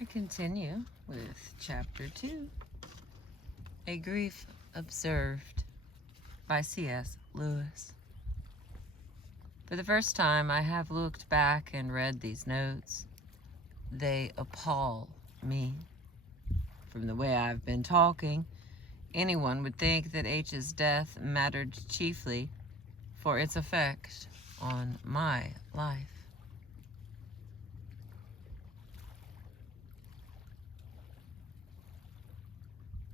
I continue with Chapter 2, A Grief Observed by C.S. Lewis. For the first time, I have looked back and read these notes. They appall me. From the way I've been talking, anyone would think that H's death mattered chiefly for its effect on my life.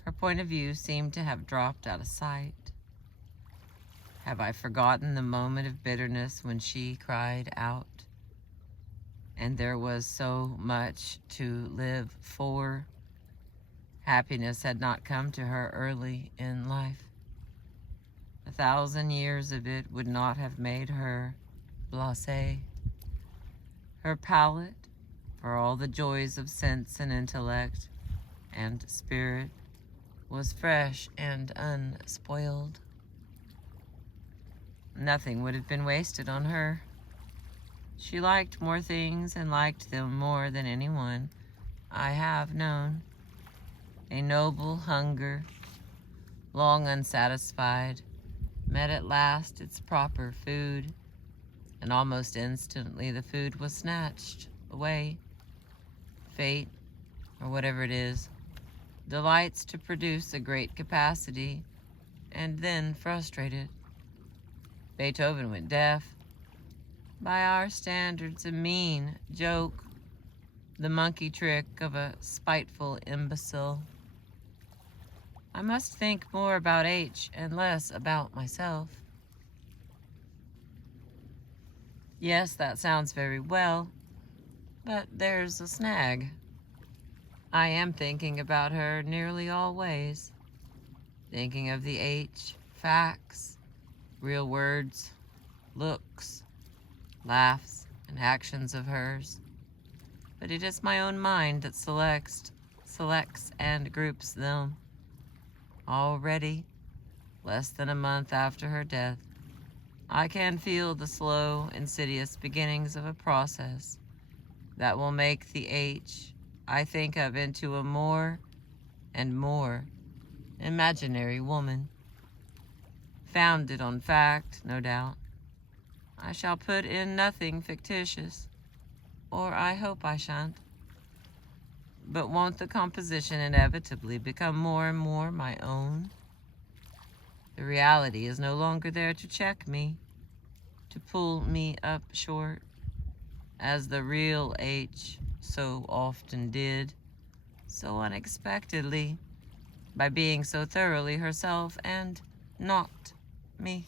Her point of view seemed to have dropped out of sight. Have I forgotten the moment of bitterness when she cried out, and there was so much to live for? Happiness had not come to her early in life. 1,000 years of it would not have made her blasé. Her palate for all the joys of sense and intellect and spirit was fresh and unspoiled. Nothing would have been wasted on her. She liked more things and liked them more than anyone I have known. A noble hunger, long unsatisfied, met at last its proper food, and almost instantly the food was snatched away. Fate, or whatever it is, delights to produce a great capacity and then frustrate it. Beethoven went deaf. By our standards, a mean joke, the monkey trick of a spiteful imbecile. I must think more about H and less about myself. Yes, that sounds very well, but there's a snag. I am thinking about her nearly always, thinking of the H, facts, real words, looks, laughs, and actions of hers. But it is my own mind that selects and groups them. Already, less than a month after her death, I can feel the slow, insidious beginnings of a process that will make the H I think of into a more and more imaginary woman, founded on fact, no doubt. I shall put in nothing fictitious, or I hope I shan't. But won't the composition inevitably become more and more my own? The reality is no longer there to check me, to pull me up short, as the real H so often did, so unexpectedly, by being so thoroughly herself and not me.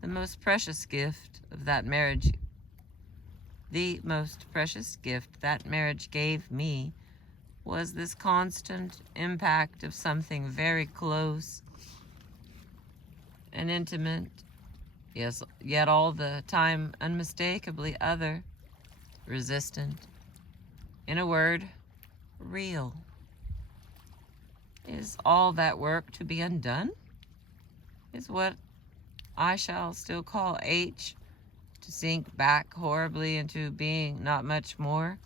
The most precious gift that marriage gave me was this constant impact of something very close and intimate, yes, yet all the time unmistakably other, resistant. In a word, real. Is all that work to be undone? Is what I shall still call H to sink back horribly into being not much more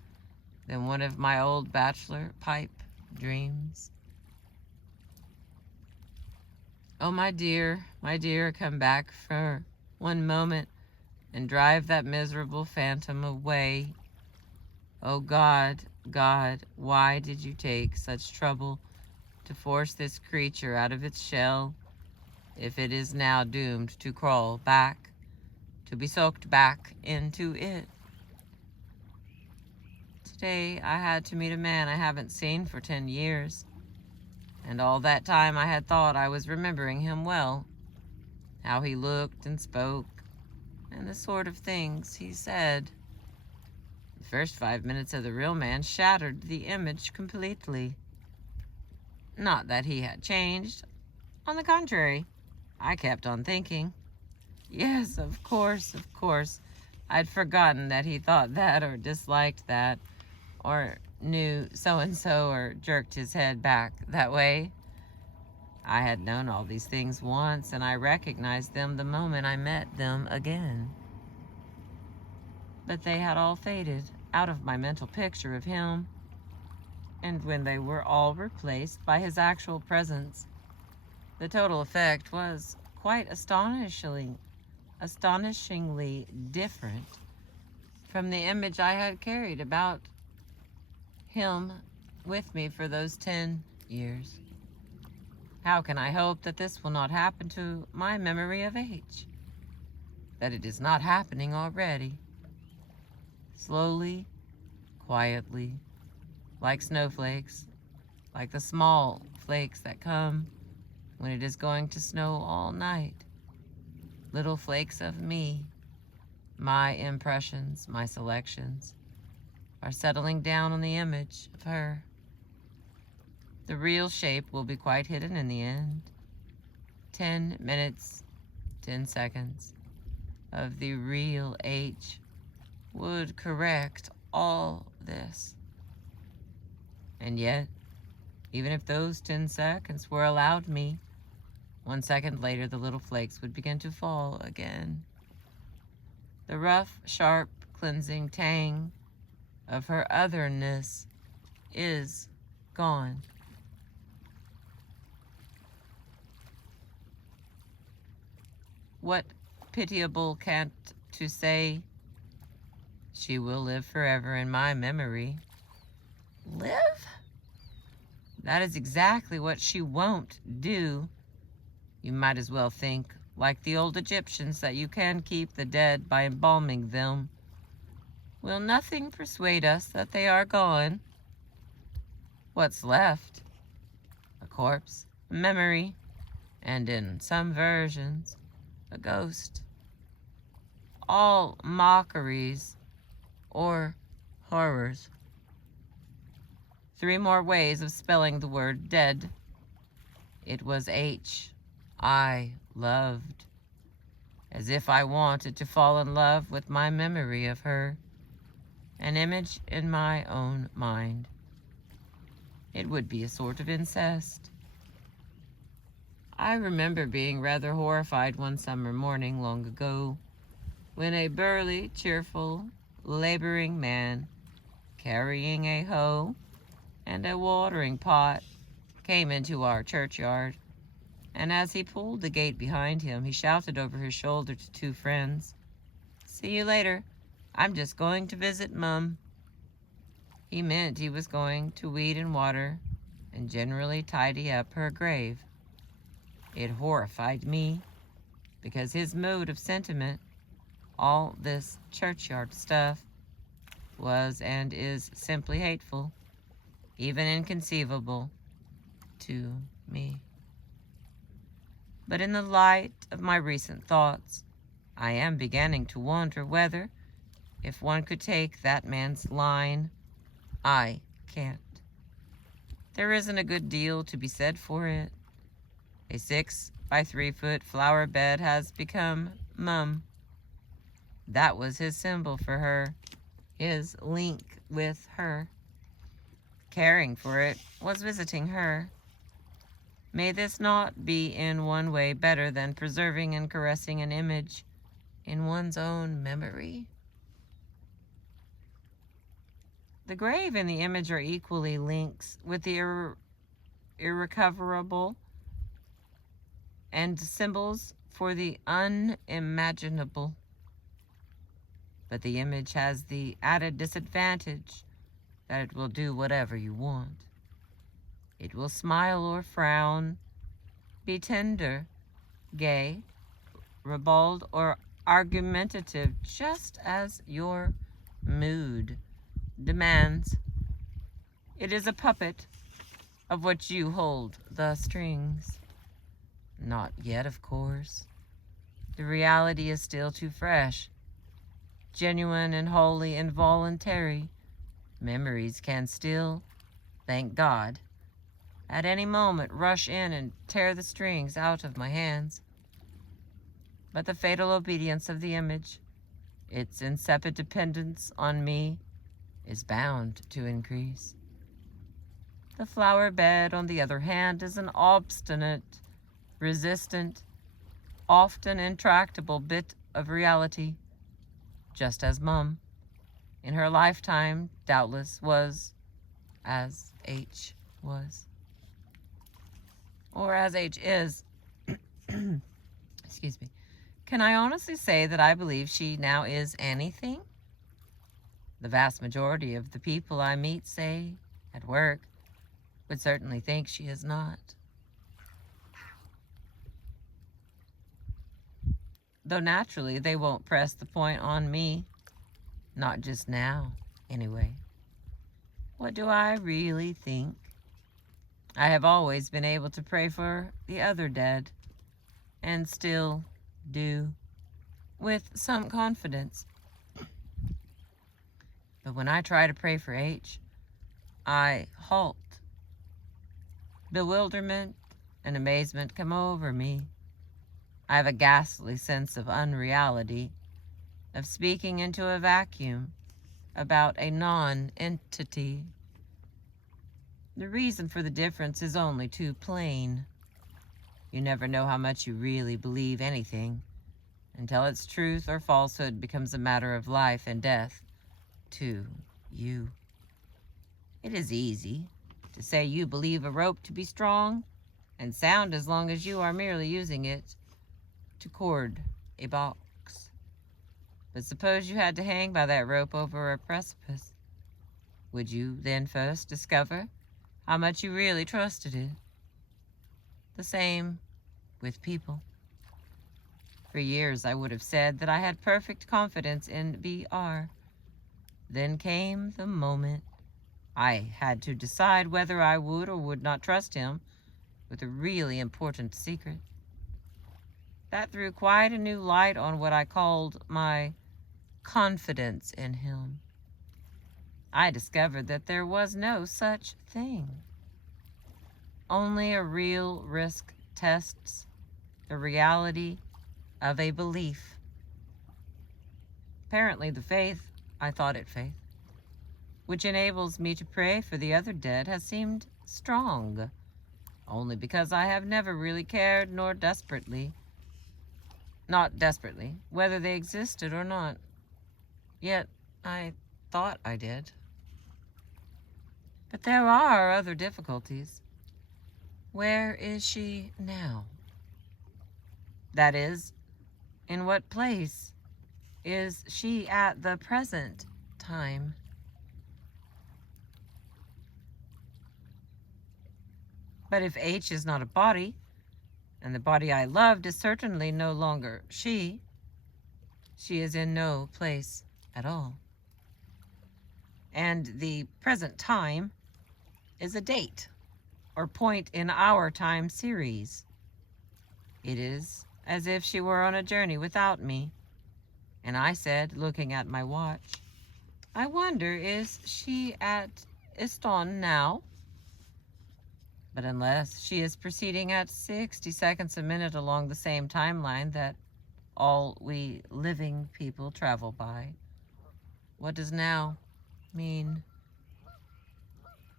than one of my old bachelor pipe dreams? Oh, my dear, come back for one moment and drive that miserable phantom away. Oh, God, why did you take such trouble to force this creature out of its shell if it is now doomed to crawl back, to be soaked back into it? Today I had to meet a man I haven't seen for 10 years, and all that time I had thought I was remembering him well, how he looked and spoke, and the sort of things he said. The first 5 minutes of the real man shattered the image completely. Not that he had changed. On the contrary, I kept on thinking. Yes, of course. I'd forgotten that he thought that or disliked that or knew so-and-so or jerked his head back that way. I had known all these things once, and I recognized them the moment I met them again. But they had all faded out of my mental picture of him, and when they were all replaced by his actual presence, the total effect was quite astonishingly different from the image I had carried about him with me for those 10 years. How can I hope that this will not happen to my memory of H? That it is not happening already? Slowly, quietly, like snowflakes, like the small flakes that come when it is going to snow all night. Little flakes of me, my impressions, my selections, are settling down on the image of her. The real shape will be quite hidden in the end. 10 minutes, 10 seconds of the real H would correct all this. And yet, even if those 10 seconds were allowed me, 1 second later the little flakes would begin to fall again. The rough, sharp, cleansing tang of her otherness is gone. What pitiable cant to say, she will live forever in my memory. Live? That is exactly what she won't do. You might as well think, like the old Egyptians, that you can keep the dead by embalming them. Will nothing persuade us that they are gone? What's left? A corpse, a memory, and in some versions, a ghost. All mockeries or horrors. 3 more ways of spelling the word dead. It was H. I loved. As if I wanted to fall in love with my memory of her, an image in my own mind. It would be a sort of incest. I remember being rather horrified one summer morning long ago, when a burly, cheerful, laboring man, carrying a hoe and a watering pot, came into our churchyard, and as he pulled the gate behind him, he shouted over his shoulder to 2 friends, "See you later. I'm just going to visit Mum." He meant he was going to weed and water and generally tidy up her grave. It horrified me, because his mode of sentiment, all this churchyard stuff, was and is simply hateful, even inconceivable, to me. But in the light of my recent thoughts, I am beginning to wonder whether, if one could take that man's line, I can't. There isn't a good deal to be said for it. A 6 by 3 foot flower bed has become Mum. That was his symbol for her, his link with her. Caring for it was visiting her. May this not be in one way better than preserving and caressing an image in one's own memory? The grave and the image are equally links with the irrecoverable and symbols for the unimaginable. But the image has the added disadvantage that it will do whatever you want. It will smile or frown, be tender, gay, ribald, or argumentative, just as your mood demands. It is a puppet of which you hold the strings. Not yet, of course. The reality is still too fresh. Genuine and wholly involuntary memories can still, thank God, at any moment rush in and tear the strings out of my hands. But the fatal obedience of the image, its insipid dependence on me, is bound to increase. The flower bed, on the other hand, is an obstinate, resistant, often intractable bit of reality, just as Mum, in her lifetime, doubtless, was as H was. Or as H is. Excuse me. Can I honestly say that I believe she now is anything? The vast majority of the people I meet, say, at work, would certainly think she is not. Though naturally they won't press the point on me. Not just now, anyway. What do I really think? I have always been able to pray for the other dead, and still do, with some confidence. But when I try to pray for H, I halt. Bewilderment and amazement come over me. I have a ghastly sense of unreality, of speaking into a vacuum about a non-entity. The reason for the difference is only too plain. You never know how much you really believe anything until its truth or falsehood becomes a matter of life and death to you. It is easy to say you believe a rope to be strong and sound as long as you are merely using it to cord a box. But suppose you had to hang by that rope over a precipice. Would you then first discover how much you really trusted it? The same with people. For years I would have said that I had perfect confidence in BR. Then came the moment I had to decide whether I would or would not trust him with a really important secret. That threw quite a new light on what I called my confidence in him. I discovered that there was no such thing. Only a real risk tests the reality of a belief. Apparently the faith, I thought it faith, which enables me to pray for the other dead has seemed strong, only because I have never really cared not desperately, whether they existed or not. Yet I thought I did. But there are other difficulties. Where is she now? That is, in what place is she at the present time? But if H is not a body, and the body I loved is certainly no longer she is in no place at all. And the present time is a date or point in our time series. It is as if she were on a journey without me. And I said, looking at my watch, I wonder, is she at Iston now? But unless she is proceeding at 60 seconds a minute along the same timeline that all we living people travel by, what does now mean?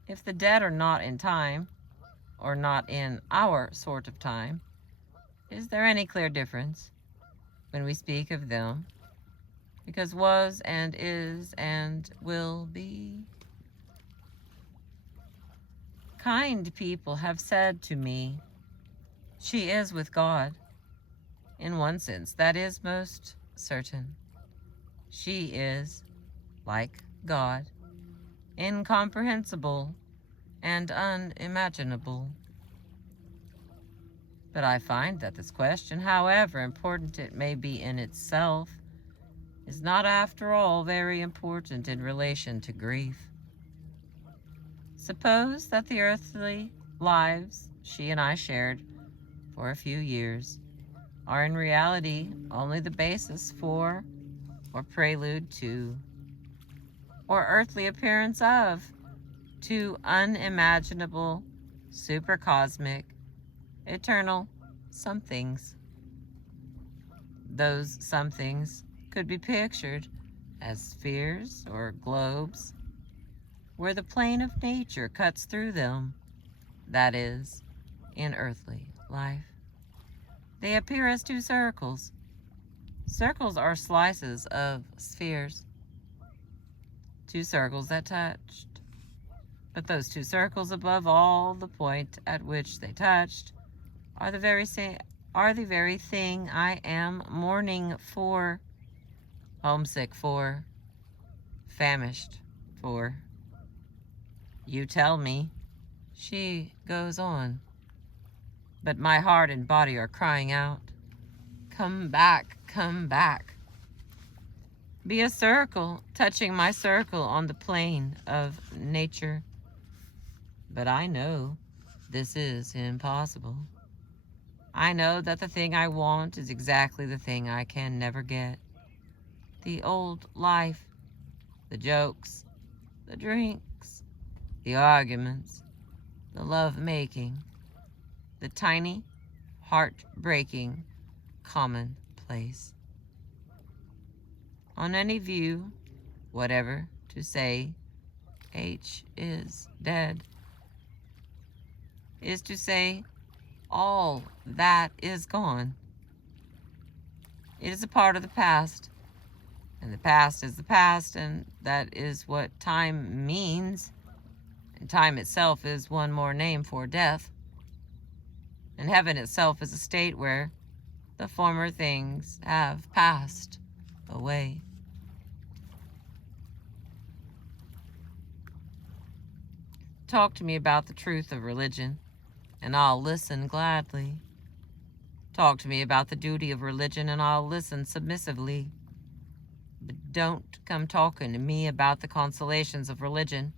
If the dead are not in time, or not in our sort of time, is there any clear difference when we speak of them? Because was and is and will be. Kind people have said to me, she is with God. In one sense, that is most certain. She is, like God, incomprehensible and unimaginable. But I find that this question, however important it may be in itself, is not after all very important in relation to grief. Suppose that the earthly lives she and I shared for a few years are in reality only the basis for, or prelude to, or earthly appearance of, two unimaginable, supercosmic, eternal somethings. Those somethings could be pictured as spheres or globes, where the plane of nature cuts through them, that is, in earthly life. They appear as two circles. Circles are slices of spheres. 2 circles that touched. But those 2 circles above all, the point at which they touched, are the very thing I am mourning for, homesick for, famished for. You tell me, she goes on, but my heart and body are crying out, come back, come back. Be a circle, touching my circle on the plane of nature. But I know this is impossible. I know that the thing I want is exactly the thing I can never get. The old life, the jokes, the drinks, the arguments, the love-making, the tiny, heart-breaking commonplace. On any view, whatever to say, H is dead, is to say all that is gone. It is a part of the past, and the past is the past, and that is what time means. And time itself is one more name for death. And heaven itself is a state where the former things have passed away. Talk to me about the truth of religion, and I'll listen gladly. Talk to me about the duty of religion, and I'll listen submissively. But don't come talking to me about the consolations of religion,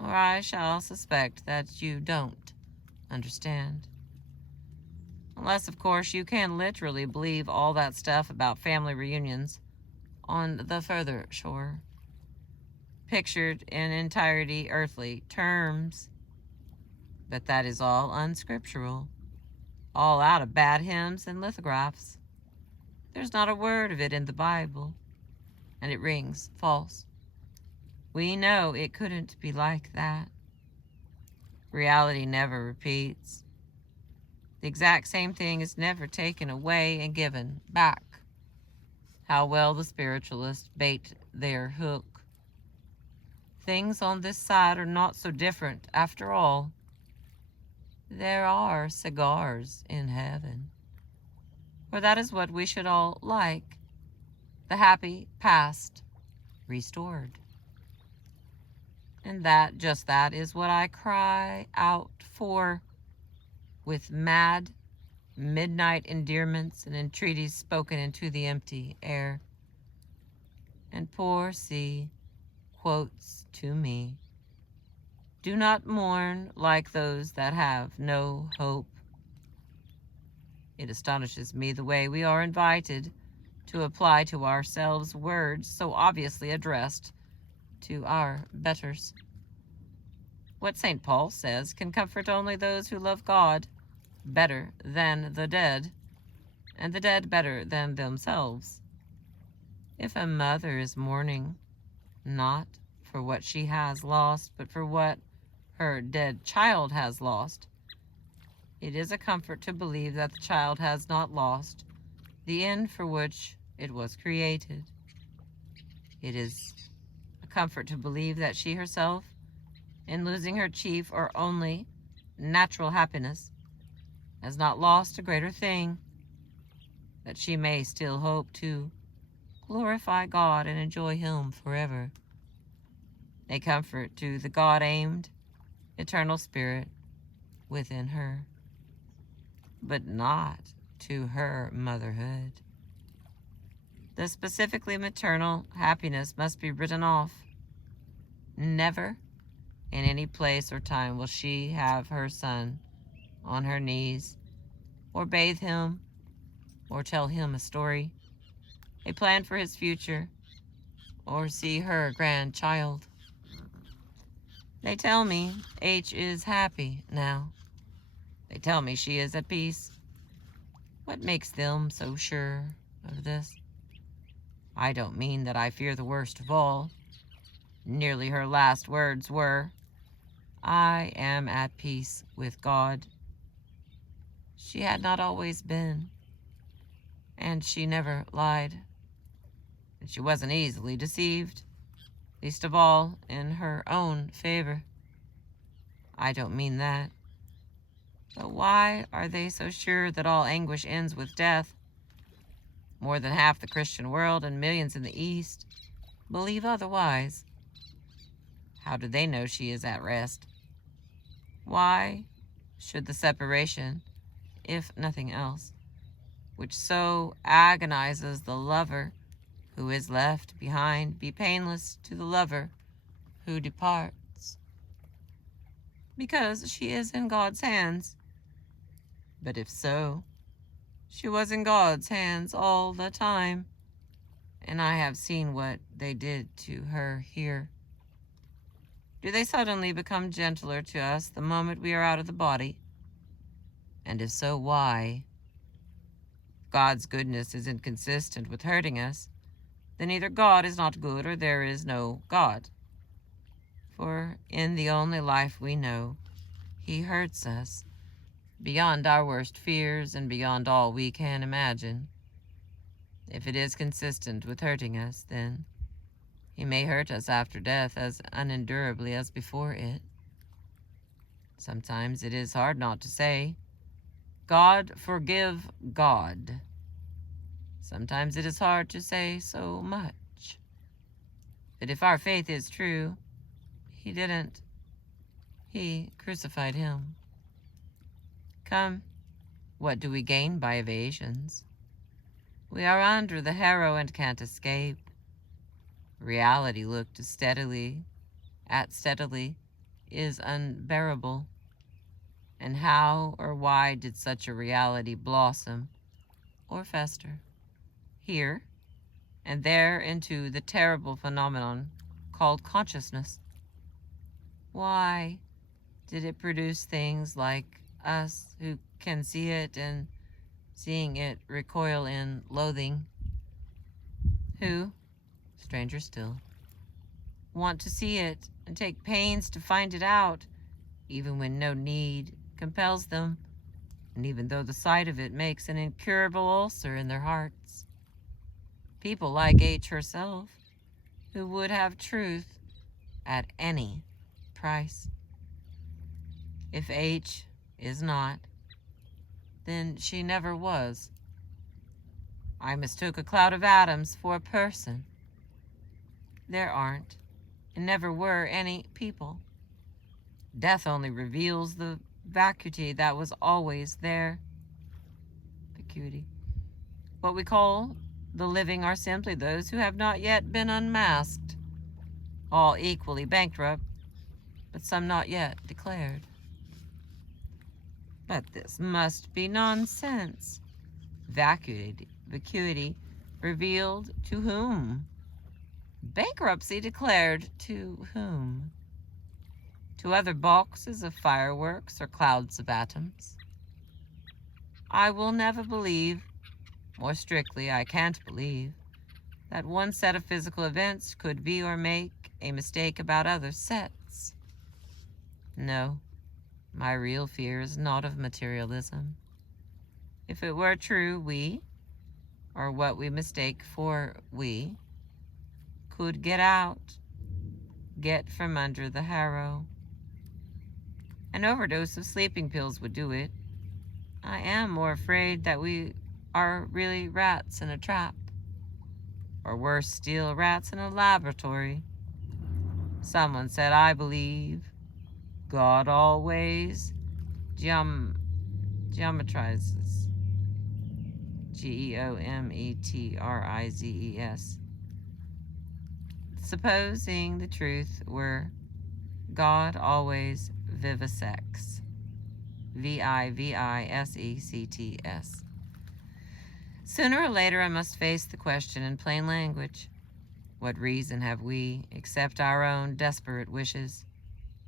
or I shall suspect that you don't understand. Unless, of course, you can literally believe all that stuff about family reunions on the further shore, pictured in entirety earthly terms. But that is all unscriptural, all out of bad hymns and lithographs. There's not a word of it in the Bible, and it rings false. We know it couldn't be like that. Reality never repeats. The exact same thing is never taken away and given back. How well the spiritualists bait their hook. Things on this side are not so different after all. There are cigars in heaven, for that is what we should all like, the happy past restored. And just that is what I cry out for, with mad, midnight endearments and entreaties spoken into the empty air. And poor C quotes to me, do not mourn like those that have no hope. It astonishes me the way we are invited to apply to ourselves words so obviously addressed to our betters. What St. Paul says can comfort only those who love God better than the dead, and the dead better than themselves. If a mother is mourning, not for what she has lost, but for what her dead child has lost, it is a comfort to believe that the child has not lost the end for which it was created. It is a comfort to believe that she herself, in losing her chief or only natural happiness, has not lost a greater thing, that she may still hope to glorify God and enjoy Him forever. A comfort to the God-aimed, eternal spirit within her, but not to her motherhood. The specifically maternal happiness must be written off. Never, in any place or time, will she have her son on her knees, or bathe him, or tell him a story, a plan for his future, or see her grandchild. They tell me H is happy now. They tell me she is at peace. What makes them so sure of this? I don't mean that I fear the worst of all. Nearly her last words were, I am at peace with God. She had not always been, and she never lied, and she wasn't easily deceived. least of all in her own favor. I don't mean that. But why are they so sure that all anguish ends with death? More than half the Christian world and millions in the East believe otherwise. How do they know she is at rest? Why should the separation, if nothing else, which so agonizes the lover who is left behind, be painless to the lover who departs? Because she is in God's hands. But if so, she was in God's hands all the time, and I have seen what they did to her here. Do they suddenly become gentler to us the moment we are out of the body? And if so, why? If God's goodness is inconsistent with hurting us, then either God is not good or there is no God. For in the only life we know, He hurts us, beyond our worst fears and beyond all we can imagine. If it is consistent with hurting us, then He may hurt us after death as unendurably as before it. Sometimes it is hard not to say, God forgive God. Sometimes it is hard to say so much. But if our faith is true, He didn't. He crucified Him. Come, what do we gain by evasions? We are under the harrow and can't escape. Reality looked steadily is unbearable. And how or why did such a reality blossom or fester? Here and there into the terrible phenomenon called consciousness. Why did it produce things like us who can see it and, seeing it, recoil in loathing? Who, stranger still, want to see it and take pains to find it out, even when no need compels them, and even though the sight of it makes an incurable ulcer in their hearts. People like H herself, who would have truth at any price. If H is not, then she never was. I mistook a cloud of atoms for a person. There aren't, and never were, any people. Death only reveals the vacuity that was always there. Vacuity. What we call the living are simply those who have not yet been unmasked, all equally bankrupt, but some not yet declared. But this must be nonsense. Vacuity revealed to whom? Bankruptcy declared to whom? To other boxes of fireworks or clouds of atoms? I will never believe, more strictly I can't believe, that one set of physical events could be or make a mistake about other sets. No, my real fear is not of materialism. If it were true, we, or what we mistake for we, could get from under the harrow. An overdose of sleeping pills would do it. I am more afraid that we are really rats in a trap, or worse still, rats in a laboratory. Someone said, I believe, God always geometrizes. Geometrizes. Supposing the truth were, God always vivisects. Vivisects. Sooner or later I must face the question in plain language. What reason have we, except our own desperate wishes,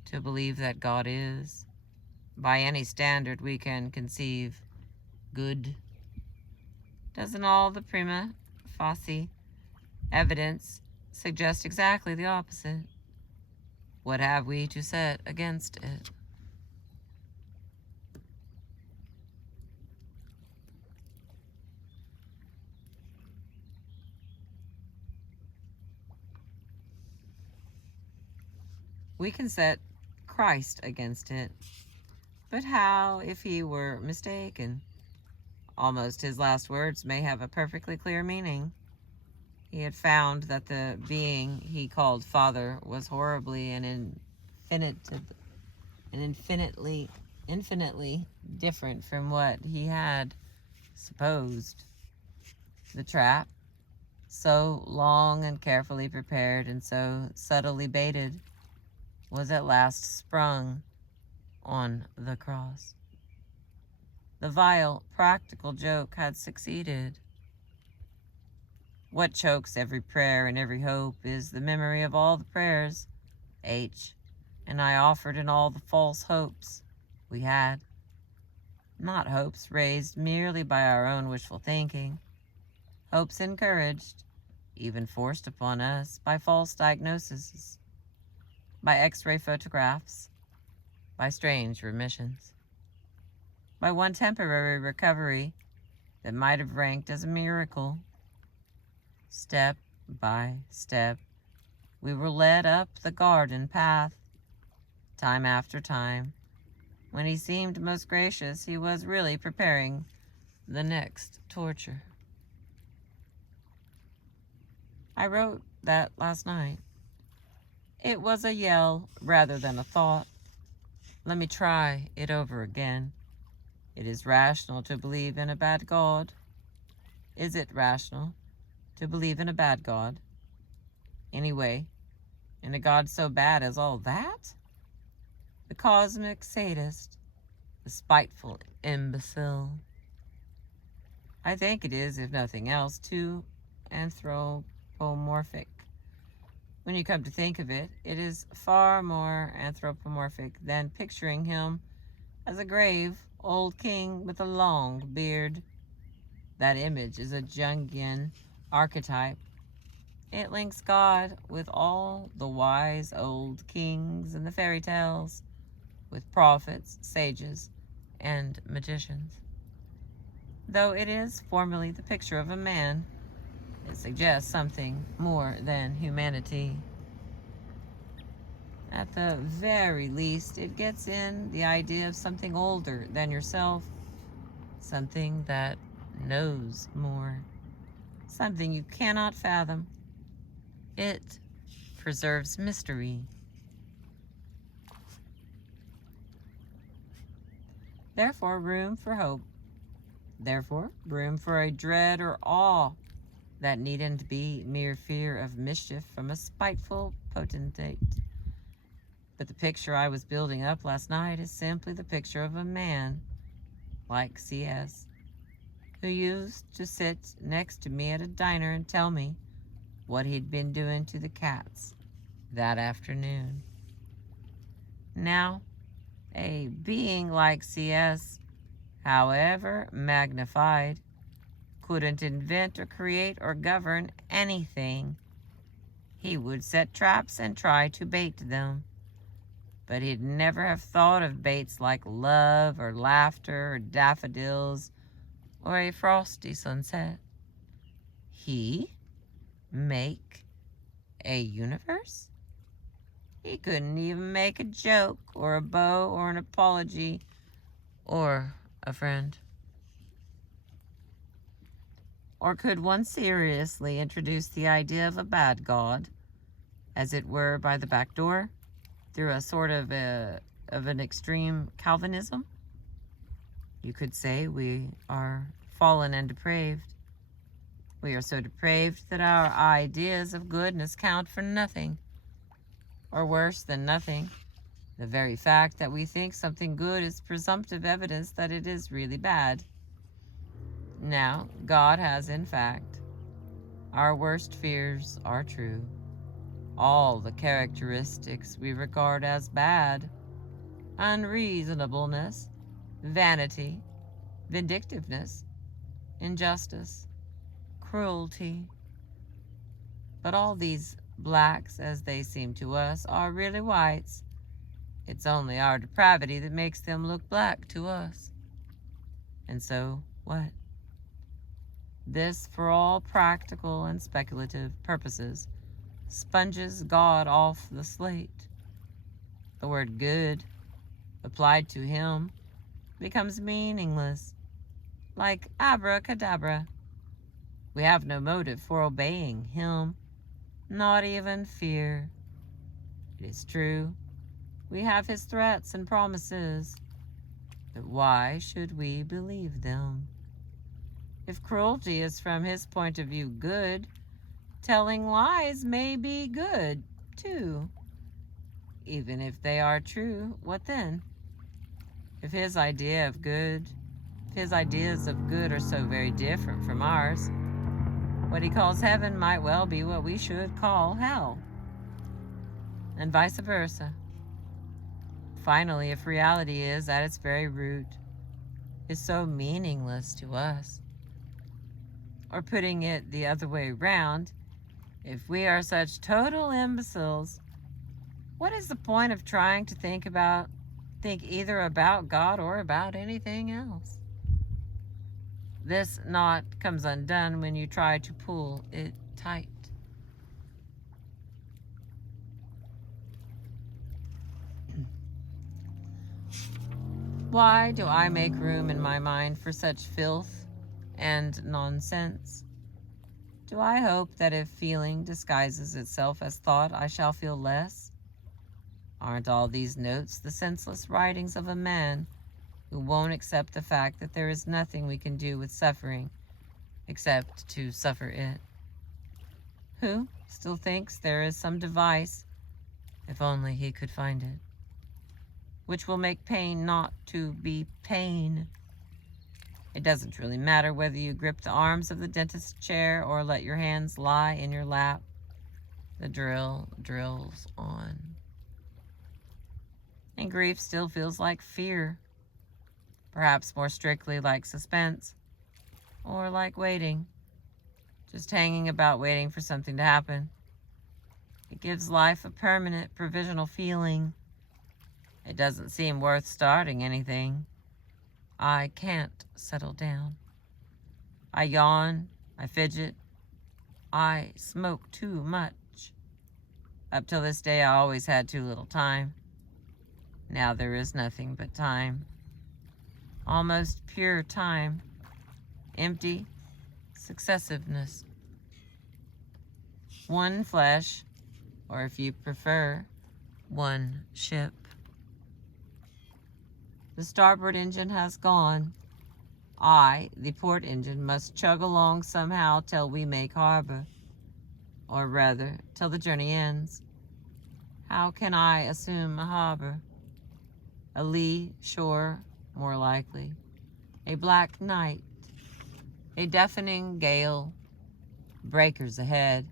to believe that God is, by any standard we can conceive, good? Doesn't all the prima facie evidence suggest exactly the opposite? What have we to set against it? We can set Christ against it. But how if he were mistaken? Almost his last words may have a perfectly clear meaning. He had found that the being he called Father was horribly and infinitely different from what he had supposed. The trap, so long and carefully prepared and so subtly baited, was at last sprung on the cross. The vile, practical joke had succeeded. What chokes every prayer and every hope is the memory of all the prayers H and I offered and all the false hopes we had. Not hopes raised merely by our own wishful thinking. Hopes encouraged, even forced upon us, by false diagnoses, by X-ray photographs, by strange remissions, by one temporary recovery that might have ranked as a miracle. Step by step, we were led up the garden path. Time after time, when he seemed most gracious, he was really preparing the next torture. I wrote that last night. It was a yell rather than a thought. Let me try it over again. It is rational to believe in a bad God. Is it rational to believe in a bad God? Anyway, in a God so bad as all that? The cosmic sadist, the spiteful imbecile. I think it is, if nothing else, too anthropomorphic. When you come to think of it, it is far more anthropomorphic than picturing him as a grave old king with a long beard. That image is a Jungian archetype. It links God with all the wise old kings in the fairy tales, with prophets, sages, and magicians. Though it is formally the picture of a man, it suggests something more than humanity. At the very least, it gets in the idea of something older than yourself, something that knows more, something you cannot fathom. It preserves mystery. Therefore, room for hope. Therefore, room for a dread or awe that needn't be mere fear of mischief from a spiteful potentate. But the picture I was building up last night is simply the picture of a man, like C.S., who used to sit next to me at a diner and tell me what he'd been doing to the cats that afternoon. Now, a being like C.S., however magnified, couldn't invent or create or govern anything. He would set traps and try to bait them. But he'd never have thought of baits like love or laughter or daffodils or a frosty sunset. He make a universe? He couldn't even make a joke or a bow or an apology or a friend. Or could one seriously introduce the idea of a bad God, as it were by the back door, through a sort of an extreme Calvinism? You could say we are fallen and depraved. We are so depraved that our ideas of goodness count for nothing, or worse than nothing. The very fact that we think something good is presumptive evidence that it is really bad. Now, God has, in fact, our worst fears are true. All the characteristics we regard as bad: unreasonableness, vanity, vindictiveness, injustice, cruelty. But all these blacks, as they seem to us, are really whites. It's only our depravity that makes them look black to us. And so, what? This, for all practical and speculative purposes, sponges God off the slate. the word good, applied to him, becomes meaningless, like abracadabra. We have no motive for obeying him, not even fear. It is true, we have his threats and promises, but why should we believe them? If cruelty is from his point of view good, telling lies may be good, too. Even if they are true, what then? If his ideas of good are so very different from ours, what he calls heaven might well be what we should call hell, and vice versa. Finally, if reality is, at its very root, is so meaningless to us, or putting it the other way round, if we are such total imbeciles, what is the point of trying to think either about God or about anything else? This knot comes undone when you try to pull it tight. Why do I make room in my mind for such filth and nonsense? Do I hope that if feeling disguises itself as thought, I shall feel less? Aren't all these notes the senseless writings of a man who won't accept the fact that there is nothing we can do with suffering except to suffer it? Who still thinks there is some device, if only he could find it, which will make pain not to be pain? It doesn't really matter whether you grip the arms of the dentist's chair or let your hands lie in your lap. The drill drills on. And grief still feels like fear, perhaps more strictly like suspense, or like waiting, just hanging about waiting for something to happen. It gives life a permanent, provisional feeling. It doesn't seem worth starting anything. I can't settle down. I yawn, I fidget, I smoke too much. Up till this day, I always had too little time. Now there is nothing but time. Almost pure time. Empty successiveness. One flesh, or if you prefer, one ship. The starboard engine has gone. I, the port engine, must chug along somehow till we make harbor, or rather, till the journey ends. How can I assume a harbor? A lee shore, more likely. A black night. A deafening gale. Breakers ahead.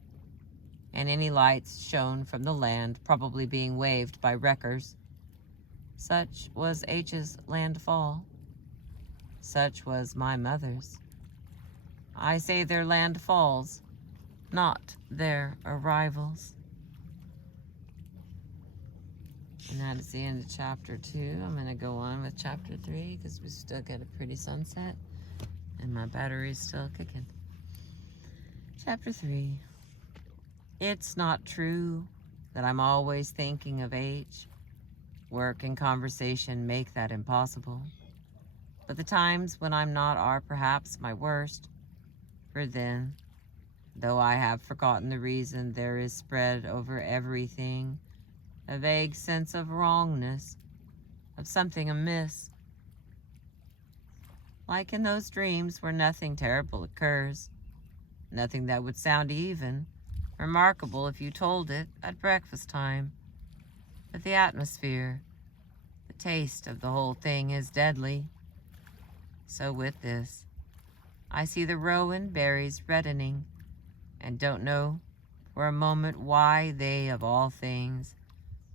And any lights shown from the land probably being waved by wreckers. Such was H's landfall. Such was my mother's. I say their landfalls, not their arrivals. And that is the end of chapter 2. I'm going to go on with chapter 3 because we still got a pretty sunset and my battery's still kicking. Chapter 3. It's not true that I'm always thinking of H. Work and conversation make that impossible. But the times when I'm not are perhaps my worst. For then, though I have forgotten the reason, there is spread over everything a vague sense of wrongness, of something amiss. Like in those dreams where nothing terrible occurs, nothing that would sound even remarkable if you told it at breakfast time. But the atmosphere, the taste of the whole thing is deadly. So with this, I see the rowan berries reddening, and don't know for a moment why they, of all things,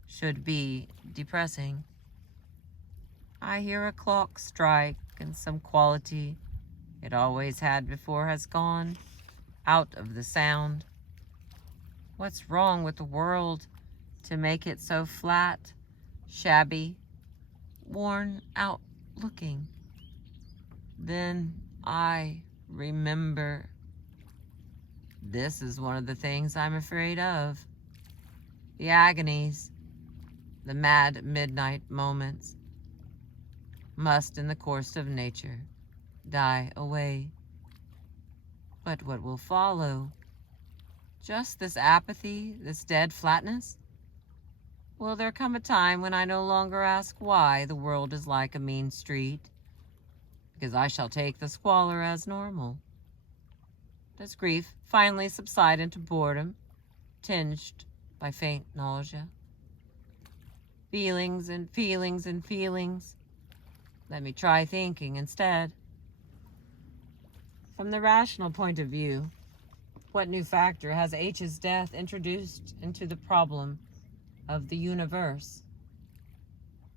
should be depressing. I hear a clock strike, and some quality it always had before has gone out of the sound. What's wrong with the world to make it so flat, shabby, worn out looking? Then I remember. This is one of the things I'm afraid of. The agonies. the mad midnight moments, must in the course of nature die away. But what will follow? Just this apathy, this dead flatness? Will there come a time when I no longer ask why the world is like a mean street? Because I shall take the squalor as normal. Does grief finally subside into boredom, tinged by faint nausea? Feelings and feelings and feelings. Let me try thinking instead. From the rational point of view, what new factor has H's death introduced into the problem of the universe?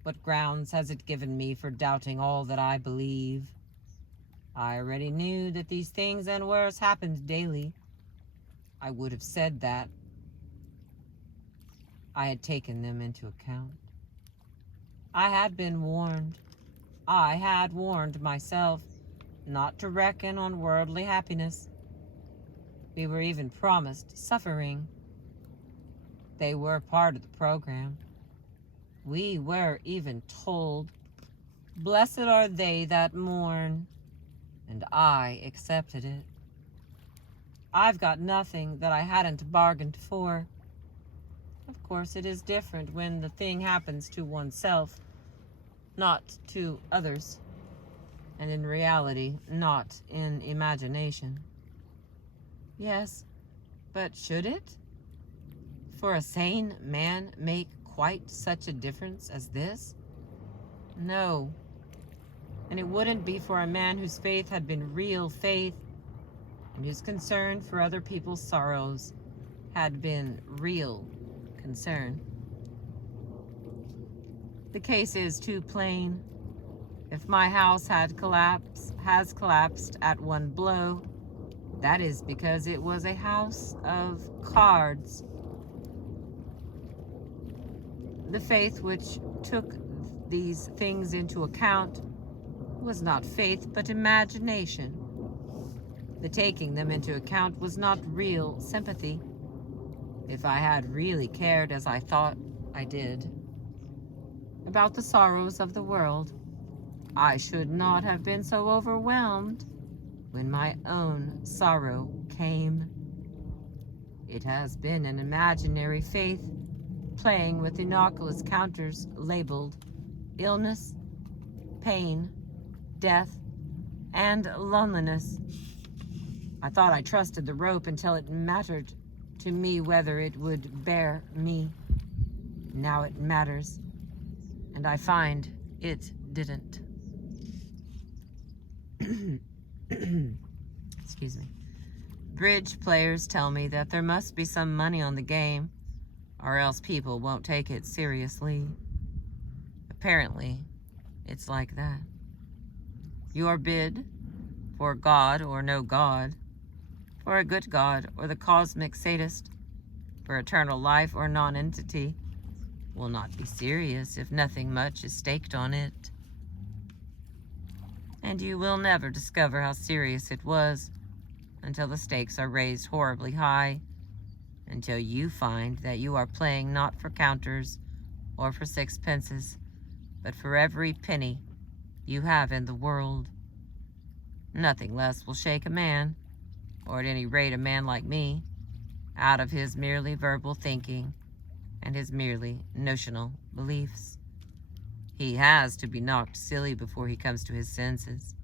What grounds has it given me for doubting all that I believe? I already knew that these things and worse happened daily. I would have said that I had taken them into account. I had been warned. I had warned myself not to reckon on worldly happiness. We were even promised suffering. They were part of the program. We were even told, "Blessed are they that mourn," and I accepted it. I've got nothing that I hadn't bargained for. Of course, it is different when the thing happens to oneself, not to others, and in reality, not in imagination. Yes, but should it? For a sane man make quite such a difference as this? No. And it wouldn't be for a man whose faith had been real faith, and whose concern for other people's sorrows had been real concern. The case is too plain. If my house has collapsed at one blow, that is because it was a house of cards. The faith which took these things into account was not faith but imagination. The taking them into account was not real sympathy. If I had really cared as I thought I did about the sorrows of the world, I should not have been so overwhelmed when my own sorrow came. It has been an imaginary faith playing with innocuous counters labeled illness, pain, death, and loneliness. I thought I trusted the rope until it mattered to me whether it would bear me. Now it matters, and I find it didn't. Excuse me. Bridge players tell me that there must be some money on the game, or else people won't take it seriously. Apparently, it's like that. Your bid, for God or no God, for a good God or the cosmic sadist, for eternal life or non-entity, will not be serious if nothing much is staked on it. And you will never discover how serious it was until the stakes are raised horribly high, until you find that you are playing not for counters or for sixpences, but for every penny you have in the world. Nothing less will shake a man, or at any rate a man like me, out of his merely verbal thinking and his merely notional beliefs. He has to be knocked silly before he comes to his senses.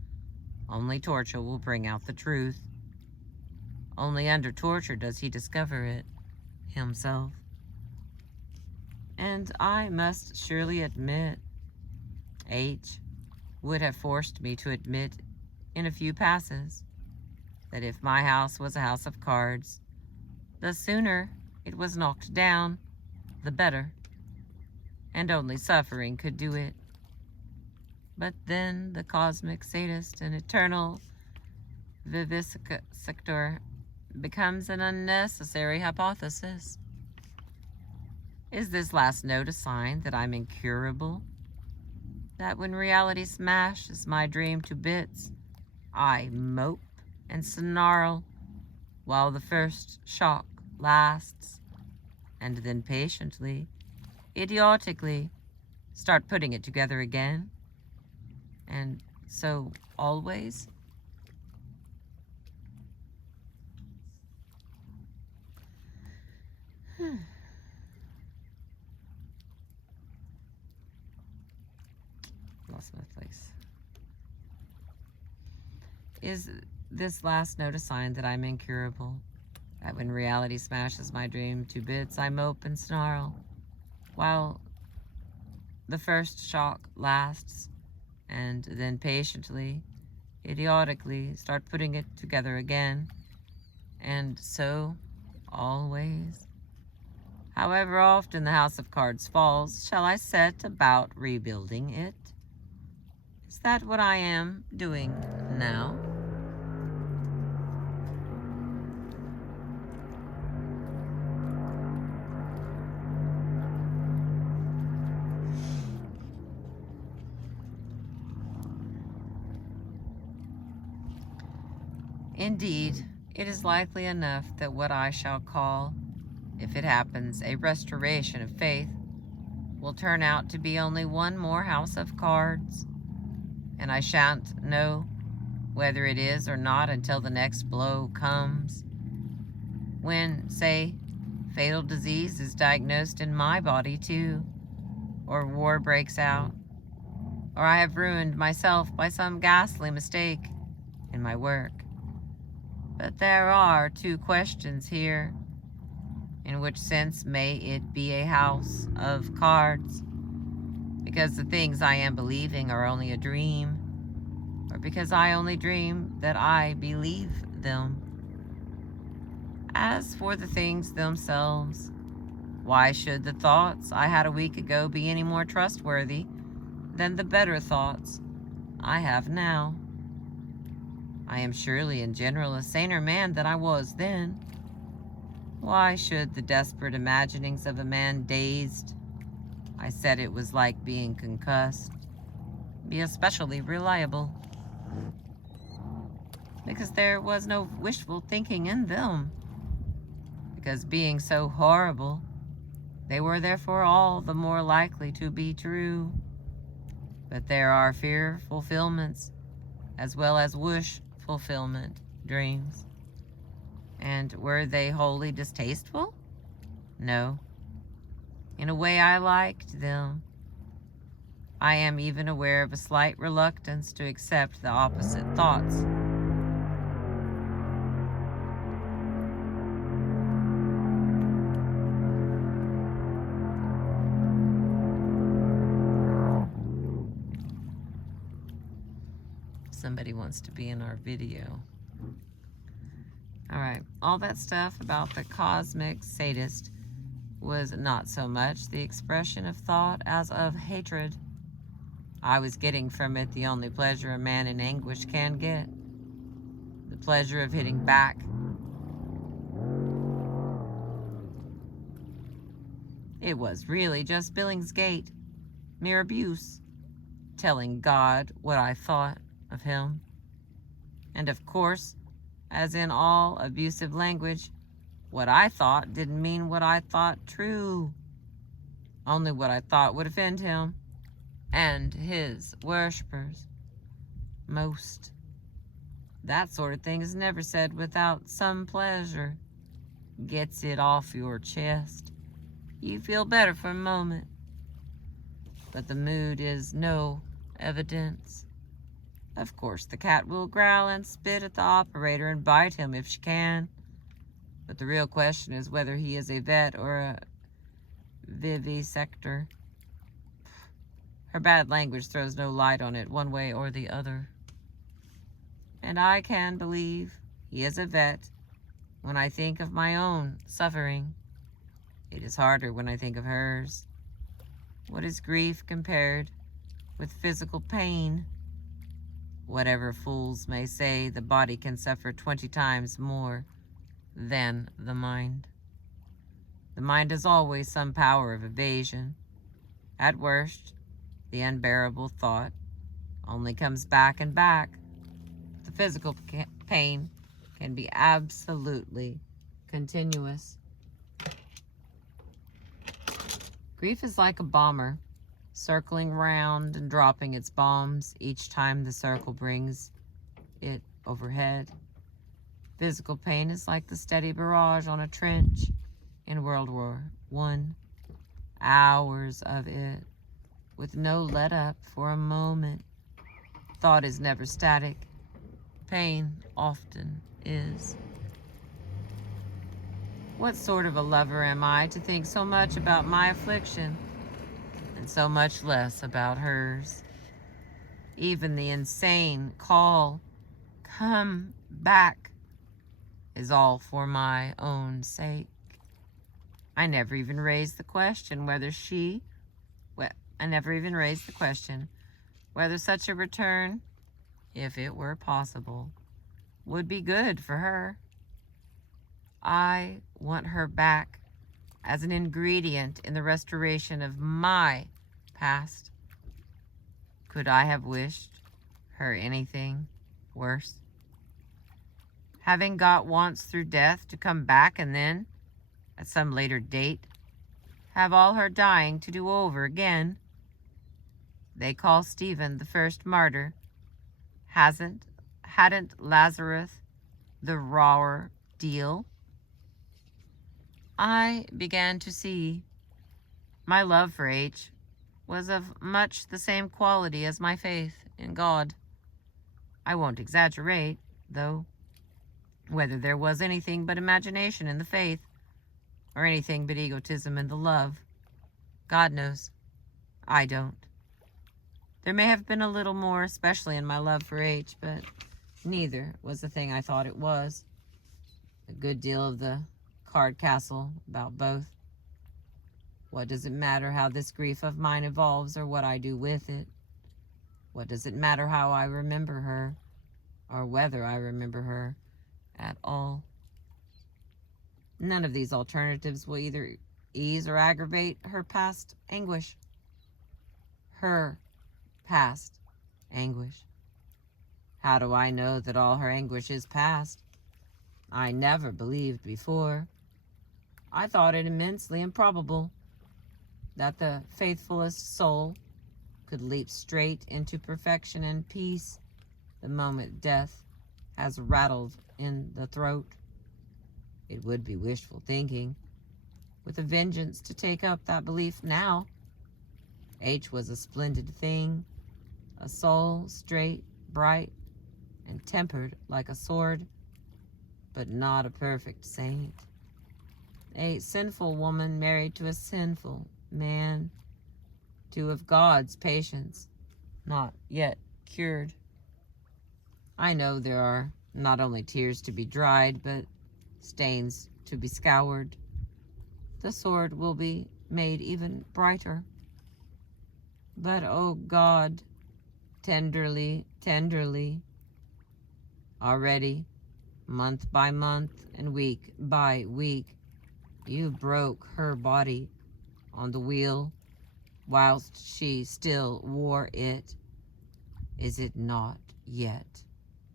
Only torture will bring out the truth. Only under torture does he discover it himself. And I must surely admit, H would have forced me to admit in a few passes that if my house was a house of cards, the sooner it was knocked down, the better, and only suffering could do it. But then the cosmic sadist and eternal vivisector becomes an unnecessary hypothesis. Is this last note a sign that I'm incurable? That when reality smashes my dream to bits, I mope and snarl while the first shock lasts, and then patiently, idiotically start putting it together again. And so always. Lost my place. Is this last note a sign that I'm incurable? That when reality smashes my dream to bits, I mope and snarl, while the first shock lasts, and then patiently, idiotically, start putting it together again. And so, always. However often the house of cards falls, shall I set about rebuilding it? Is that what I am doing now? Indeed, it is likely enough that what I shall call, if it happens, a restoration of faith, will turn out to be only one more house of cards, and I shan't know whether it is or not until the next blow comes, when, say, fatal disease is diagnosed in my body too, or war breaks out, or I have ruined myself by some ghastly mistake in my work. But there are two questions here. In which sense may it be a house of cards? Because the things I am believing are only a dream, or because I only dream that I believe them? As for the things themselves, why should the thoughts I had a week ago be any more trustworthy than the better thoughts I have now? I am surely in general a saner man than I was then. Why should the desperate imaginings of a man dazed, I said it was like being concussed, be especially reliable? Because there was no wishful thinking in them. Because being so horrible, they were therefore all the more likely to be true. But there are fear fulfillments as well as wish fulfillment dreams. And were they wholly distasteful? No. In a way I liked them. I am even aware of a slight reluctance to accept the opposite thoughts. Somebody wants to be in our video. All right, all that stuff about the cosmic sadist was not so much the expression of thought as of hatred. I was getting from it the only pleasure a man in anguish can get, the pleasure of hitting back. It was really just Billingsgate, mere abuse, telling God what I thought of him. And of course, as in all abusive language, what I thought didn't mean what I thought true. Only what I thought would offend him and his worshippers most. That sort of thing is never said without some pleasure. Gets it off your chest. You feel better for a moment. But the mood is no evidence. Of course, the cat will growl and spit at the operator and bite him if she can. But the real question is whether he is a vet or a vivisector. Her bad language throws no light on it one way or the other. And I can believe he is a vet when I think of my own suffering. It is harder when I think of hers. What is grief compared with physical pain? Whatever fools may say, the body can suffer 20 times more than the mind. The mind has always some power of evasion. At worst, the unbearable thought only comes back and back. The physical pain can be absolutely continuous. Grief is like a bomber, circling round and dropping its bombs each time the circle brings it overhead. Physical pain is like the steady barrage on a trench in World War I. Hours of it, with no let-up for a moment. Thought is never static. Pain often is. What sort of a lover am I to think so much about my affliction and so much less about hers? Even the insane call, "Come back," is all for my own sake. I never even raised the question whether such a return, if it were possible, would be good for her. I want her back as an ingredient in the restoration of my past. Could I have wished her anything worse? Having got once through death to come back and then, at some later date, have all her dying to do over again. They call Stephen the first martyr. Hadn't Lazarus the rawer deal? I began to see my love for H was of much the same quality as my faith in God. I won't exaggerate, though. Whether there was anything but imagination in the faith, or anything but egotism in the love, God knows. I don't. There may have been a little more, especially in my love for H, but neither was the thing I thought it was. A good deal of the card castle about both. What does it matter how this grief of mine evolves or what I do with it? What does it matter how I remember her, or whether I remember her at all? None of these alternatives will either ease or aggravate her past anguish. Her past anguish. How do I know that all her anguish is past? I never believed before. I thought it immensely improbable that the faithfulest soul could leap straight into perfection and peace the moment death has rattled in the throat. It would be wishful thinking, with a vengeance, to take up that belief now. H was a splendid thing, a soul straight, bright, and tempered like a sword, but not a perfect saint. A sinful woman married to a sinful man, two of God's patience, not yet cured. I know there are not only tears to be dried, but stains to be scoured. The sword will be made even brighter. But, oh God, tenderly, tenderly, already, month by month and week by week, you broke her body on the wheel whilst she still wore it. Is it not yet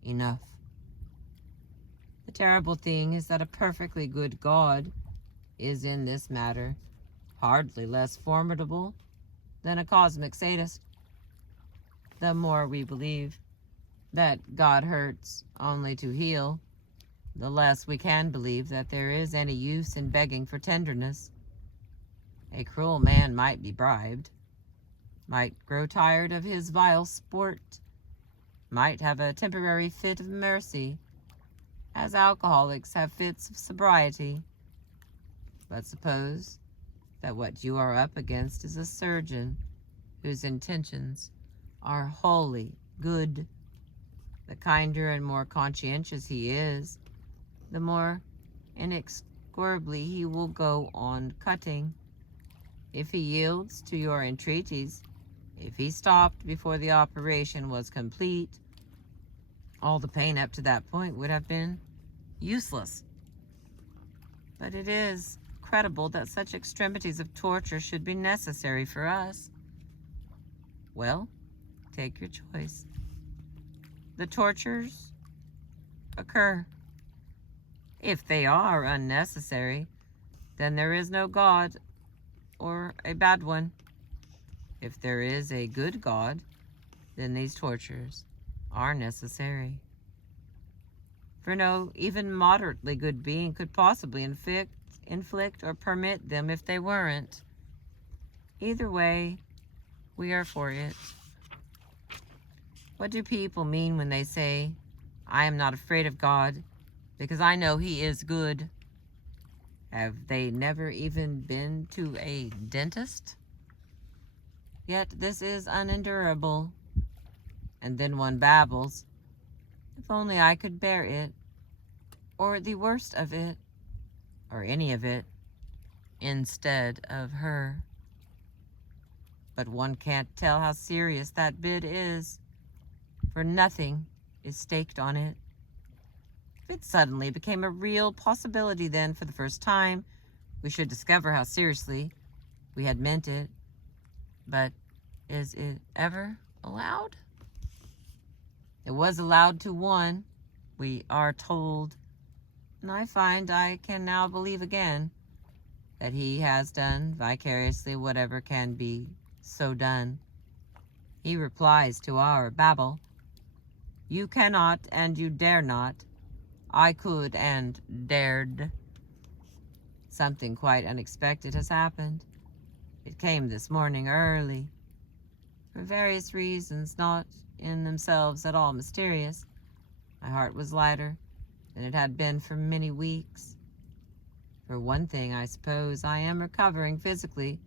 enough? The terrible thing is that a perfectly good God is in this matter hardly less formidable than a cosmic sadist. The more we believe that God hurts only to heal, the less we can believe that there is any use in begging for tenderness. A cruel man might be bribed, might grow tired of his vile sport, might have a temporary fit of mercy, as alcoholics have fits of sobriety. But suppose that what you are up against is a surgeon whose intentions are wholly good. The kinder and more conscientious he is, the more inexorably he will go on cutting. If he yields to your entreaties, if he stopped before the operation was complete, all the pain up to that point would have been useless. But it is credible that such extremities of torture should be necessary for us. Well, take your choice. The tortures occur. If they are unnecessary, then there is no God or a bad one. If there is a good God, then these tortures are necessary. For no even moderately good being could possibly inflict or permit them if they weren't. Either way, we are for it. What do people mean when they say, I am not afraid of God because I know He is good? Have they never even been to a dentist? Yet this is unendurable. And then one babbles, if only I could bear it, or the worst of it, or any of it, instead of her. But one can't tell how serious that bid is, for nothing is staked on it. If it suddenly became a real possibility, then, for the first time, we should discover how seriously we had meant it. But is it ever allowed? It was allowed to one, we are told, and I find I can now believe again that He has done vicariously whatever can be so done. He replies to our babble, you cannot and you dare not. I could and dared. Something quite unexpected has happened. It came this morning early. For various reasons not in themselves at all mysterious, my heart was lighter than it had been for many weeks. For one thing, I suppose I am recovering physically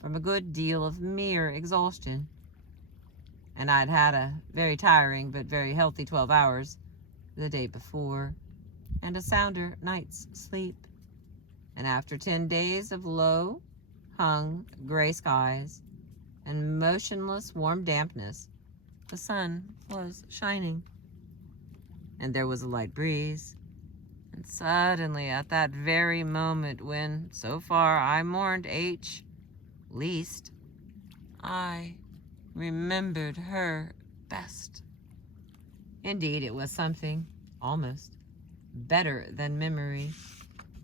from a good deal of mere exhaustion. And I'd had a very tiring but very healthy 12 hours the day before, and a sounder night's sleep. And after 10 days of low, hung, gray skies and motionless warm dampness, the sun was shining, and there was a light breeze. And suddenly, at that very moment when, so far, I mourned H. least, I remembered her best. Indeed, it was something, almost, better than memory.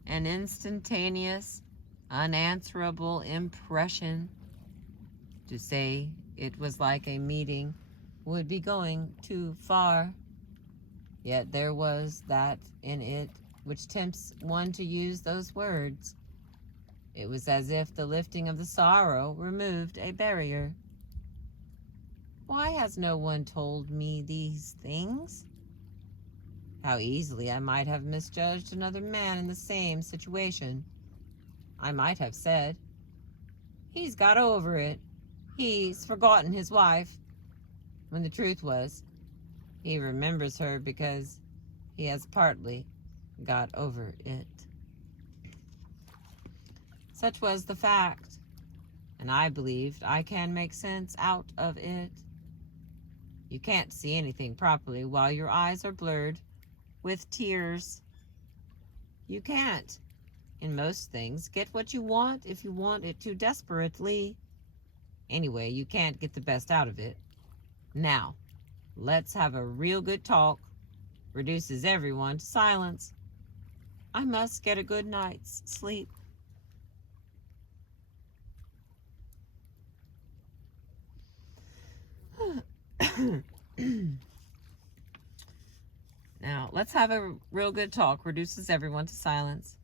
An instantaneous, unanswerable impression. To say it was like a meeting would be going too far. Yet there was that in it which tempts one to use those words. It was as if the lifting of the sorrow removed a barrier. Why has no one told me these things? How easily I might have misjudged another man in the same situation. I might have said, he's got over it. He's forgotten his wife. When the truth was, he remembers her because he has partly got over it. Such was the fact, and I believed I can make sense out of it. You can't see anything properly while your eyes are blurred with tears. You can't, in most things, get what you want if you want it too desperately. Anyway, you can't get the best out of it. Now, let's have a real good talk. Reduces everyone to silence. I must get a good night's sleep. Now, let's have a real good talk. Reduces everyone to silence.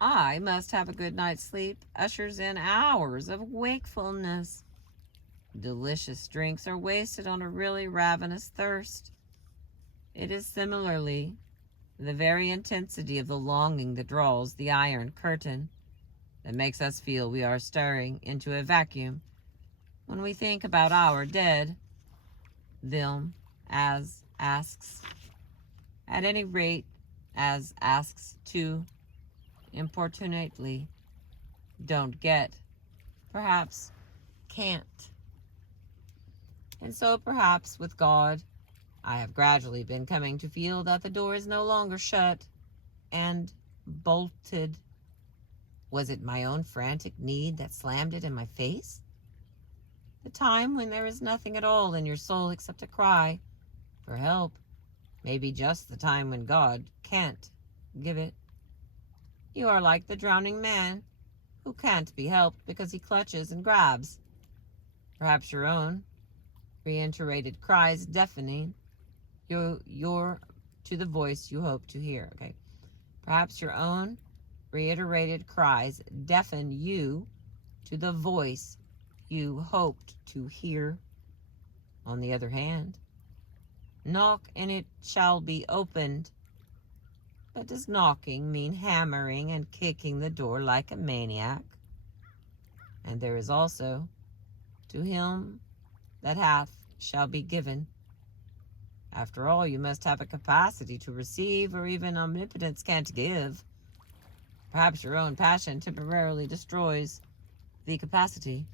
I must have a good night's sleep. Ushers in hours of wakefulness. Delicious drinks are wasted on a really ravenous thirst. It is similarly the very intensity of the longing that draws the iron curtain that makes us feel we are staring into a vacuum when we think about our dead. Them, as asks, at any rate, as asks too, importunately, don't get, perhaps can't. And so perhaps with God, I have gradually been coming to feel that the door is no longer shut and bolted. Was it my own frantic need that slammed it in my face? The time when there is nothing at all in your soul except a cry for help may be just the time when God can't give it. You are like the drowning man who can't be helped because he clutches and grabs. Perhaps your own reiterated cries deafening your to the voice you hope to hear. Okay. Perhaps your own reiterated cries deafen you to the voice you hoped to hear. On the other hand, knock and it shall be opened. But does knocking mean hammering and kicking the door like a maniac? And there is also, to him that hath shall be given. After all, you must have a capacity to receive, or even omnipotence can't give. Perhaps your own passion temporarily destroys the capacity.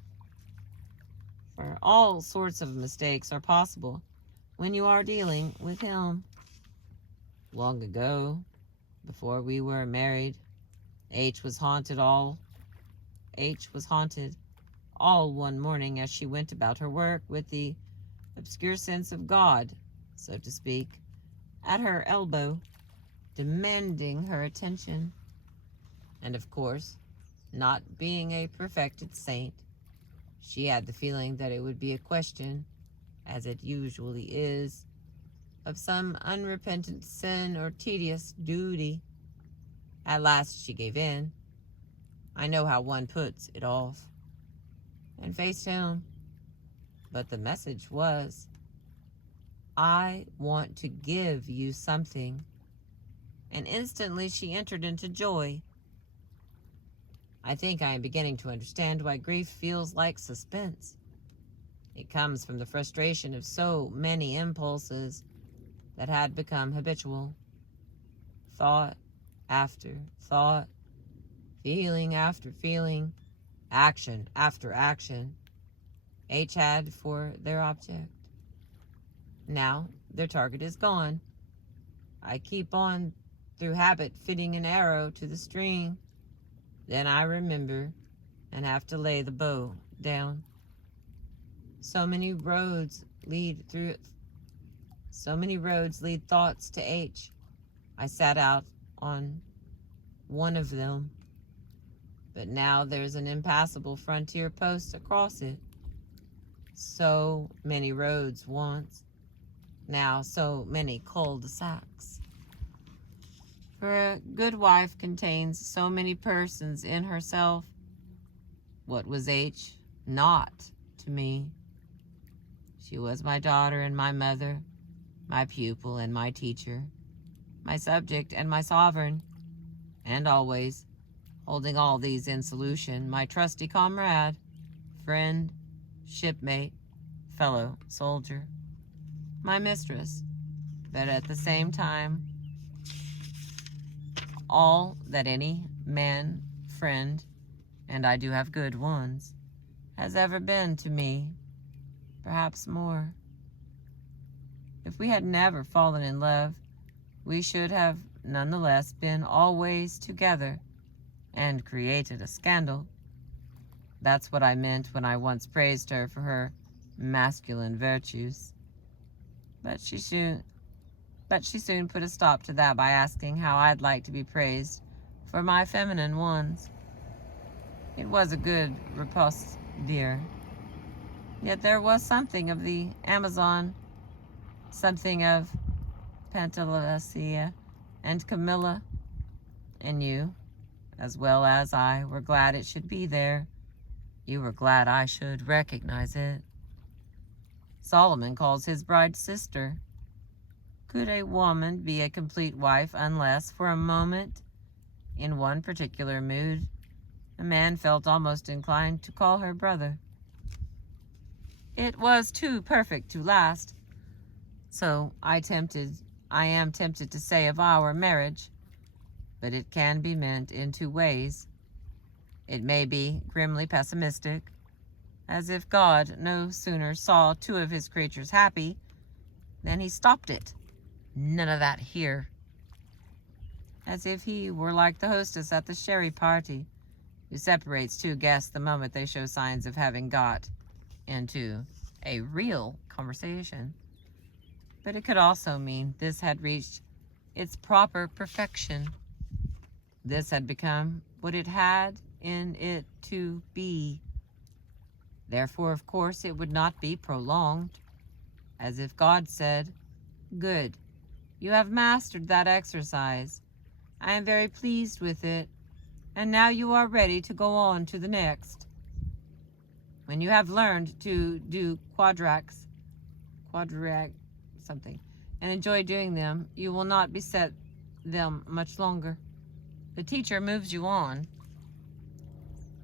For all sorts of mistakes are possible when you are dealing with him. Long ago, before we were married, H was haunted all one morning as she went about her work with the obscure sense of God, so to speak, at her elbow, demanding her attention. And of course, not being a perfected saint, she had the feeling that it would be a question, as it usually is, of some unrepentant sin or tedious duty. At last she gave in. I know how one puts it off. And faced him. But the message was, I want to give you something. And instantly she entered into joy. I think I am beginning to understand why grief feels like suspense. It comes from the frustration of so many impulses that had become habitual. Thought after thought, feeling after feeling, action after action, H had for their object. Now their target is gone. I keep on through habit fitting an arrow to the string. Then I remember and have to lay the bow down. So many roads lead thoughts to H. I sat out on one of them, but now there's an impassable frontier post across it. So many roads once, now so many cul-de-sacs. For a good wife contains so many persons in herself. What was H not to me? She was my daughter and my mother, my pupil and my teacher, my subject and my sovereign, and always, holding all these in solution, my trusty comrade, friend, shipmate, fellow soldier, my mistress, but at the same time, all that any man, friend, and I do have good ones, has ever been to me, perhaps more. If we had never fallen in love, we should have nonetheless been always together and created a scandal. That's what I meant when I once praised her for her masculine virtues. But she soon put a stop to that by asking how I'd like to be praised for my feminine ones. It was a good riposte, dear. Yet there was something of the Amazon, something of Pantalacea and Camilla, and you, as well as I, were glad it should be there. You were glad I should recognize it. Solomon calls his bride sister. Could a woman be a complete wife unless, for a moment, in one particular mood, a man felt almost inclined to call her brother? It was too perfect to last. So I am tempted to say of our marriage, but it can be meant in two ways. It may be grimly pessimistic, as if God no sooner saw two of his creatures happy than he stopped it. None of that here. As if he were like the hostess at the sherry party, who separates two guests the moment they show signs of having got into a real conversation. But it could also mean this had reached its proper perfection. This had become what it had in it to be. Therefore, of course, it would not be prolonged, as if God said, "Good, you have mastered that exercise. I am very pleased with it, and now you are ready to go on to the next. When you have learned to do quadrac something, and enjoy doing them, you will not beset them much longer. The teacher moves you on.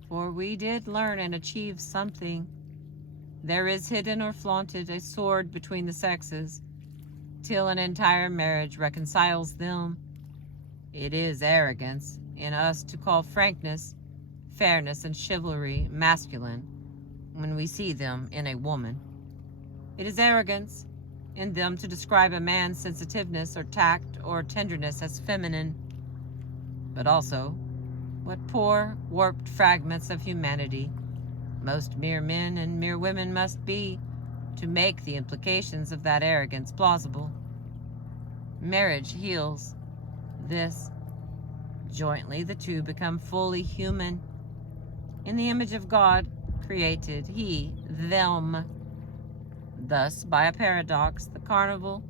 For we did learn and achieve something. There is hidden or flaunted a sword between the sexes, till an entire marriage reconciles them. It is arrogance in us to call frankness, fairness, and chivalry masculine when we see them in a woman. It is arrogance in them to describe a man's sensitiveness or tact or tenderness as feminine. But also, what poor, warped fragments of humanity most mere men and mere women must be to make the implications of that arrogance plausible. Marriage heals this. Jointly the two become fully human. In the image of God created he them. Thus, by a paradox, the carnival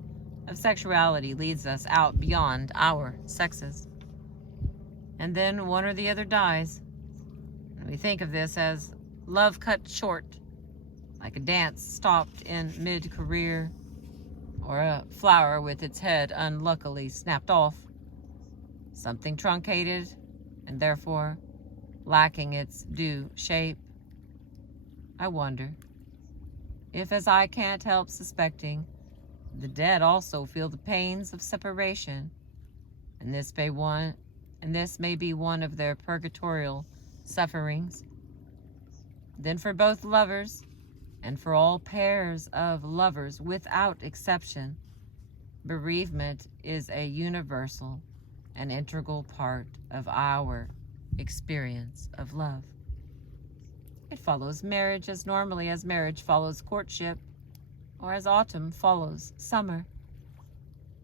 of sexuality leads us out beyond our sexes. And then one or the other dies. And we think of this as love cut short, like a dance stopped in mid-career, or a flower with its head unluckily snapped off. Something truncated, and therefore lacking its due shape. I wonder if, as I can't help suspecting, the dead also feel the pains of separation, and this may be one of their purgatorial sufferings. Then for both lovers, and for all pairs of lovers without exception, bereavement is a universal and integral part of our experience of love. It follows marriage as normally as marriage follows courtship, or as autumn follows summer.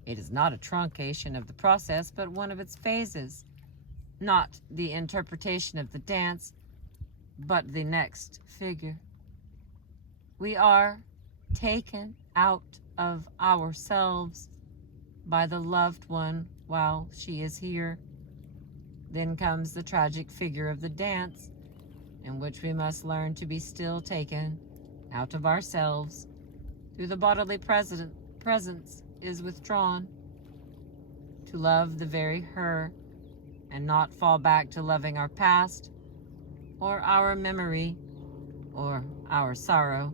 It is not a truncation of the process, but one of its phases, not the interpretation of the dance, but the next figure. We are taken out of ourselves by the loved one while she is here. Then comes the tragic figure of the dance, in which we must learn to be still taken out of ourselves through the bodily presence is withdrawn, to love the very her, and not fall back to loving our past, or our memory, or our sorrow,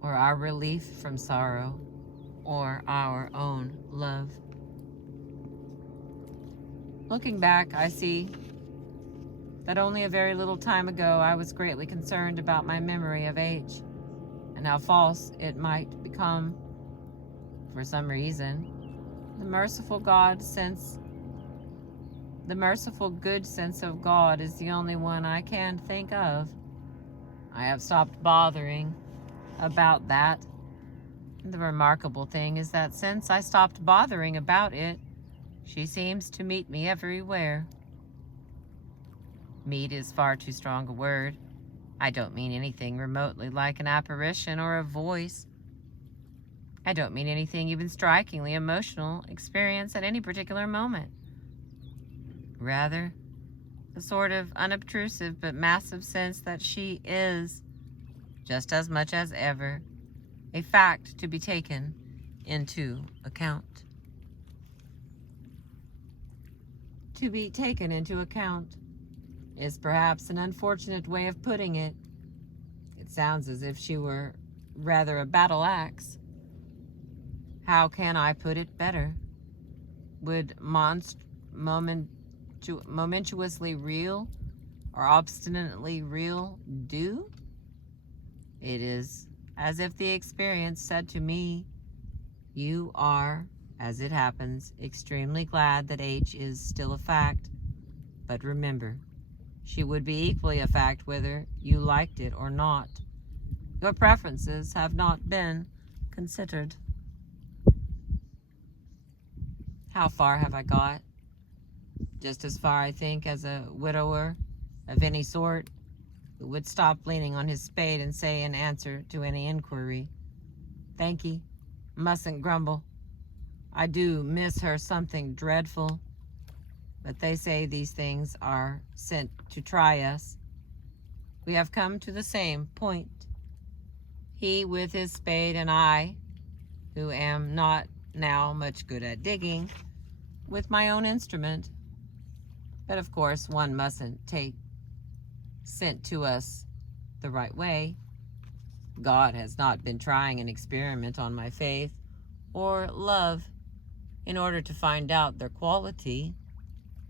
or our relief from sorrow, or our own love. Looking back, I see that only a very little time ago I was greatly concerned about my memory of H, and how false it might become. For some reason, the merciful good sense of God is the only one I can think of. I have stopped bothering about that. And the remarkable thing is that since I stopped bothering about it, she seems to meet me everywhere. Meet is far too strong a word. I don't mean anything remotely like an apparition or a voice. I don't mean anything even strikingly emotional experience at any particular moment. Rather, a sort of unobtrusive but massive sense that she is, just as much as ever, a fact to be taken into account. To be taken into account is perhaps an unfortunate way of putting it. It sounds as if she were rather a battle axe. How can I put it better? Would momentuously real or obstinately real do? It is as if the experience said to me, "You are, as it happens, extremely glad that H is still a fact, but remember, she would be equally a fact whether you liked it or not. Your preferences have not been considered." How far have I got? Just as far, I think, as a widower of any sort, who would stop leaning on his spade and say in answer to any inquiry, "Thanky, mustn't grumble. I do miss her something dreadful, but they say these things are sent to try us. We have come to the same point. He with his spade and I, who am not now much good at digging, with my own instrument. But of course one mustn't take sent to us the right way. God has not been trying an experiment on my faith or love in order to find out their quality.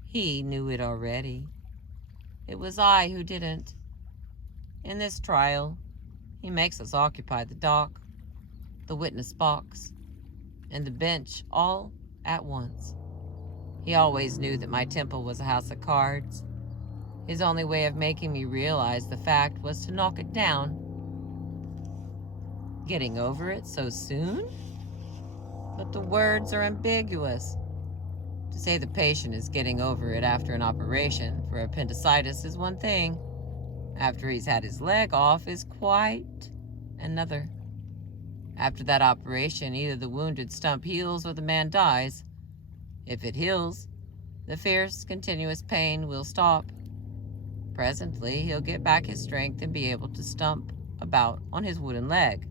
He knew it already. It was I who didn't. In this trial, he makes us occupy the dock, the witness box, and the bench all at once. He always knew that my temple was a house of cards. His only way of making me realize the fact was to knock it down. Getting over it so soon? But the words are ambiguous. To say the patient is getting over it after an operation for appendicitis is one thing. After he's had his leg off is quite another. After that operation, either the wounded stump heals or the man dies. If it heals, the fierce, continuous pain will stop. Presently, he'll get back his strength and be able to stump about on his wooden leg.